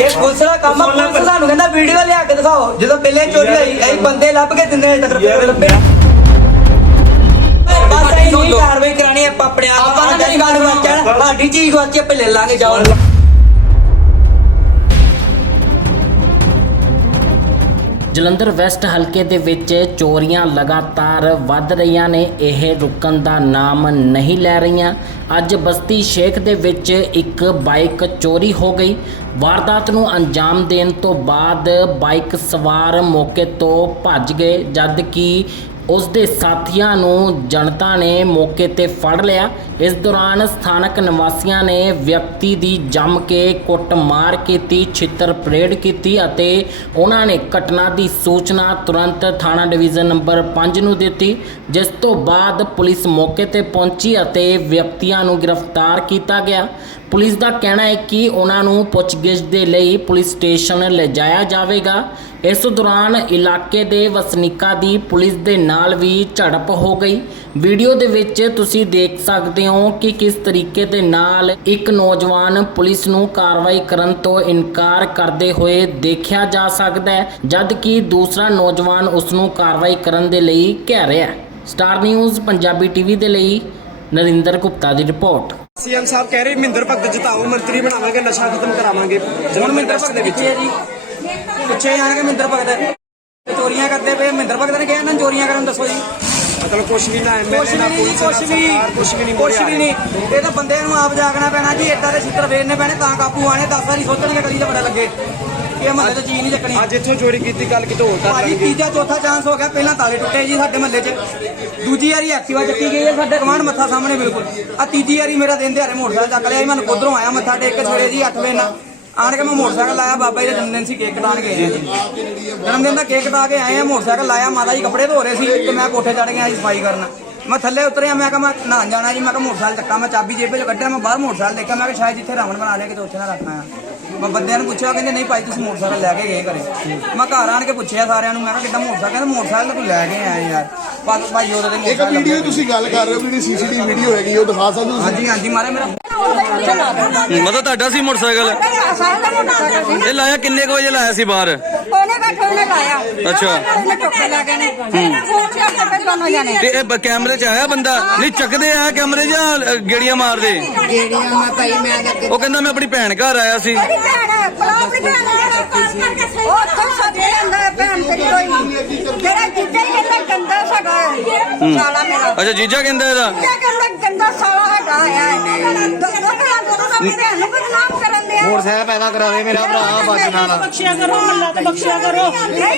ਜੇ ਪੁਲਿਸ ਕੰਮ ਆ ਪੁਲਿਸ ਕਹਿੰਦਾ ਵੀਡੀਓ ਲਿਆ ਕੇ ਦਿਖਾਓ ਜਦੋਂ ਪਹਿਲੇ ਚੋਰੀ ਹੋਈ ਐਂ ਬੰਦੇ ਲੱਭ ਕੇ ਦਿੰਦੇ ਅਜੇ ਤੱਕ ਰੁਪਏ ਲੱਭੇ ਬਸ ਇਹ ਨਹੀਂ ਕਾਰਵਾਈ ਕਰਾਣੀ ਆਪਾਂ ਆਪਣੇ ਆਪ ਆਪਾਂ ਮੇਰੀ ਗੱਲ ਵਾਚਣ ਸਾਡੀ ਚੀਜ਼ ਵਾਚੇ ਪਹਿਲੇ ਲਾਂਗੇ ਜਾਓ ਜਲੰਧਰ ਵੈਸਟ ਹਲਕੇ ਦੇ ਵਿੱਚ ਚੋਰੀਆਂ ਲਗਾਤਾਰ ਵੱਧ ਰਹੀਆਂ ਨੇ ਇਹ ਰੁਕਣ ਦਾ ਨਾਮ ਨਹੀਂ ਲੈ ਰਹੀਆਂ ਅੱਜ ਬਸਤੀ ਸ਼ੇਖ ਦੇ ਵਿੱਚ ਇੱਕ ਬਾਈਕ ਚੋਰੀ ਹੋ ਗਈ ਵਾਰਦਾਤ ਨੂੰ ਅੰਜਾਮ ਦੇਣ ਤੋਂ ਬਾਅਦ ਬਾਈਕ ਸਵਾਰ ਮੌਕੇ ਤੋਂ ਭੱਜ ਗਏ ਜਦ ਕਿ ਉਸ ਦੇ ਸਾਥੀਆਂ ਨੂੰ ਜਨਤਾ ਨੇ ਮੌਕੇ ਤੇ ਫੜ ਲਿਆ ਇਸ ਦੌਰਾਨ ਸਥਾਨਕ ਨਿਵਾਸੀਆਂ ਨੇ ਵਿਅਕਤੀ ਦੀ ਜੰਮ ਕੇ ਕੁੱਟਮਾਰ ਕੀਤੀ ਛਿੱਤਰ ਪ੍ਰੇਡ ਕੀਤੀ ਅਤੇ ਉਹਨਾਂ ਨੇ ਘਟਨਾ ਦੀ ਸੂਚਨਾ ਤੁਰੰਤ ਥਾਣਾ ਡਿਵੀਜ਼ਨ ਨੰਬਰ 5 ਨੂੰ ਦਿੱਤੀ ਜਿਸ ਤੋਂ ਬਾਅਦ ਪੁਲਿਸ ਮੌਕੇ ਤੇ ਪਹੁੰਚੀ ਅਤੇ ਵਿਅਕਤੀਆਂ ਨੂੰ ਗ੍ਰਿਫਤਾਰ ਕੀਤਾ ਗਿਆ ਪੁਲਿਸ ਦਾ ਕਹਿਣਾ ਹੈ ਕਿ ਉਹਨਾਂ ਨੂੰ ਪੁੱਛਗਿੱਛ ਦੇ ਲਈ ਪੁਲਿਸ ਸਟੇਸ਼ਨ ਲਿਜਾਇਆ ਜਾਵੇਗਾ ਇਸ ਦੌਰਾਨ ਇਲਾਕੇ ਦੇ ਵਸਨੀਕਾਂ ਦੀ ਪੁਲਿਸ ਦੇ ਨਾਲ ਵੀ ਝੜਪ ਹੋ ਗਈ ਵੀਡੀਓ ਦੇ ਵਿੱਚ ਤੁਸੀਂ ਦੇਖ ਸਕਦੇ ਹੋ ਕਿ ਕਿਸ ਤਰੀਕੇ ਦੇ ਨਾਲ ਇੱਕ ਨੌਜਵਾਨ ਪੁਲਿਸ ਨੂੰ ਕਾਰਵਾਈ ਕਰਨ ਤੋਂ ਇਨਕਾਰ ਕਰਦੇ ਹੋਏ ਦੇਖਿਆ ਜਾ ਸਕਦਾ ਹੈ ਜਦ ਕਿ ਦੂਸਰਾ ਨੌਜਵਾਨ ਉਸ ਨੂੰ ਕਾਰਵਾਈ ਕਰਨ ਦੇ ਲਈ ਕਹਿ ਰਿਹਾ ਹੈ ਸਟਾਰ ਨਿਊਜ਼ ਪੰਜਾਬੀ ਟੀਵੀ ਦੇ ਲਈ ਨਰਿੰਦਰ ਗੁਪਤਾ ਦੀ ਰਿਪੋਰਟ ਸੀਐਮ ਸਾਹਿਬ ਕਹਿ ਰਹੇ ਮਹਿੰਦਰ ਭਗਤ ਜਿਤਾਓ ਮੰਤਰੀ ਬਣਾਵਾਂਗੇ ਨਸ਼ਾ ਖਤਮ ਕਰਾਵਾਂਗੇ ਹੁਣ ਮਹਿੰਦਰ ਭਗਤ ਦੇ ਵਿੱਚ ਪਿੱਛੇ ਜਾਣਗੇ ਮਹਿੰਦਰ ਭਗਤ ਚੋਰੀਆਂ ਕਰਦੇ ਪਏ ਮਹਿੰਦਰ ਭਗਤ ਨੇ ਕਿਹਾ ਇਹਨਾਂ ਚੋਰੀਆਂ ਕਰਨ ਦੱਸੋ ਜੀ ਮਤਲਬ ਕੁਝ ਵੀ ਨਾ ਕੁਛ ਐਮਐਲਏ ਨਾ ਨਹੀਂ ਕੁਛ ਵੀ ਕੁਝ ਵੀ ਨਹੀਂ ਕੁਛ ਵੀ ਨਹੀਂ ਇਹ ਤਾਂ ਬੰਦੇ ਨੂੰ ਆਪ ਜਾਗਣਾ ਪੈਣਾ ਜੀ ਇੱਟਾਂ ਦੇ ਛਿੱਤਰ ਫੇਰਨੇ ਪੈਣੇ ਤਾਂ ਕਾਪੂ ਆਣੇ 10 ਵਾਰੀ ਸੋਚਣਗੇ ਕਦੀ ਤਾਂ ਬੜਾ ਲੱਗੇ ਕਿ ਇਹ ਮਹੱਲੇ 'ਚ ਚੀਜ਼ ਨਹੀਂ ਚੱਕਣੀ ਅੱਜ ਇੱਥੋਂ ਚੋਰੀ ਕੀਤੀ ਕੱਲ ਕਿਤੇ ਹੋਰ ਤਾਂ ਭਾਜੀ ਲੱਗੀ ਤੀਜਾ ਚੌਥਾ ਚਾਂਸ ਹੋ ਗਿਆ ਪਹਿਲਾਂ ਤਾਲੇ ਟੁੱਟੇ ਜੀ ਸਾਡੇ ਮਹੱਲੇ 'ਚ ਦੂਜੀ ਵਾਰੀ ਐਕਟਿਵਾ ਚੱਕੀ ਗਈ ਹੈ ਸਾਡੇ ਗਵਾਂਢ ਮੱਥਾ ਸਾਹਮਣੇ ਬਿਲਕੁਲ ਆ ਤੀਜੀ ਵਾਰੀ ਮੇਰਾ ਦਿਨ ਦਿਹਾੜੇ ਗਿਆ ਚੱਕ ਲਿਆ ਜੀ ਮੈਨੂੰ ਉਧਰੋਂ ਆਇਆ ਮੱਥਾ ਟੇਕ ਕੇ ਛੋੜੇ ਜੀ 8 ਵੇਨਾ ਆਣ ਕੇ ਮੈਂ ਮੋਟਰਸਾਈਕਲ ਲਾਇਆ ਬਾਬਾ ਜੀ ਦੇ ਜਨਮ ਦਿਨ ਸੀ ਕੇਕ ਕਟਾਣ ਗਏ ਜਨਮ ਦਿਨ ਦਾ ਕੇਕ ਕਟਾ ਕੇ ਆਏ ਆ ਮੋਟਰਸਾਈਕਲ ਲਾਇਆ ਮਾਤਾ ਜੀ ਕੱਪੜੇ ਧੋ ਰਹੇ ਸੀ ਤੇ ਮੈਂ ਕੋਠੇ ਚੜ ਗਿਆ ਸਫਾਈ ਕਰਨ ਮੈਂ ਥੱਲੇ ਉਤਰਿਆ ਮੈਂ ਕਿਹਾ ਮੈਂ ਨਾ ਜਾਣਾ ਜੀ ਮੈਂ ਕਿਹਾ ਮੋਟਰਸਾਈਕਲ ਚੱਕਾ ਮੈਂ ਚਾਬੀ ਜੇਬੇ ਚ ਕੱਢਿਆ ਮੈਂ ਬਾਹਰ ਮੋਟਰਸਾਈਕਲ ਦੇਖਿਆ ਮੈਂ ਕਿਹਾ ਸ਼ਾਇਦ ਜਿੱਥੇ ਰਾਵਣ ਬਣਾ ਲਿਆ ਕਿਤੇ ਉੱਥੇ ਨਾ ਰੱਖਣਾ ਆ ਮੈਂ ਬੰਦਿਆਂ ਨੂੰ ਪੁੱਛਿਆ ਕਹਿੰਦੇ ਨਹੀਂ ਭਾਈ ਤੁਸੀਂ ਮੋਟਰਸਾਈਕਲ ਲੈ ਕੇ ਗਏ ਘਰੇ ਮੈਂ ਘਰ ਆਣ ਕੇ ਪੁੱਛਿਆ ਸਾਰਿਆਂ ਨੂੰ ਮੈਂ ਕਿਹਾ ਕਿੱਦਾਂ ਮੋਟਰਸਾਈਕਲ ਕਹਿੰਦੇ ਮੋਟਰਸਾਈਕਲ ਤਾਂ ਤੂੰ ਲੈ ਕੇ ਆਇਆ ਯਾਰ ਪਰ ਭਾਈ ਉਹਦੇ ਤੇ ਇੱਕ ਵੀਡੀਓ ਤੁਸੀਂ ਗੱਲ ਕਰ ਰਹੇ ਹੋ ਜਿਹੜੀ ਸੀਸੀਟੀਵੀ ਵੀਡੀਓ ਹੈਗੀ ਉਹ ਦਿਖਾ ਸਕਦੇ ਹੋ ਤੁਸੀਂ? ਹਾਂਜੀ ਹਾਂਜੀ ਮਾਰੇ ਮੇਰਾ ਮਤਲਬ ਤੁਹਾਡਾ ਸੀ ਮੋਟਰਸਾਈਕਲ ਇਹ ਲਾਇਆ ਕਿੰਨੇ ਕੁ ਵਜੇ ਲਾਇਆ ਸੀ ਬਾਹਰ ਅੱਛਾ। ਲਾ ਜਾਣੇ ਤੇ ਇਹ ਕੈਮਰੇ 'ਚ ਆਇਆ ਬੰਦਾ ਨਹੀਂ ਚੱਕਦੇ ਆ ਕੈਮਰੇ 'ਚ ਜਾਂ, ਗੇੜੀਆਂ ਮਾਰਦੇ ਮੈਂ ਭਾਈ ਮੈਂ ਉਹ ਕਹਿੰਦਾ ਮੈਂ ਆਪਣੀ ਭੈਣ ਘਰ ਆਇਆ ਸੀ ਆਪਣੀ ਸਹੀ ਉਹ ਭੈਣ ਤੇਰੀ ਕੋਈ ਮੇਰਾ ਅੱਛਾ ਜੀਜਾ ਕਹਿੰਦਾ ਇਹਦਾ ਕਹਿੰਦਾ ਗੰਦਾ ਸਾਲਾ ਹੈਗਾ ਆ ਦੋਨੋਂ ਮੋਰ ਦੇ ਸਾਹਿਬ ਪੈਦਾ ਕਰਾਵੇ ਮੇਰਾ ਭਰਾ ਬਚਣਾ ਨਾਲ ਬਖਸ਼ਿਆ ਕਰੋ ਅੱਲਾ ਤੇ ਬਖਸ਼ਿਆ ਕਰੋ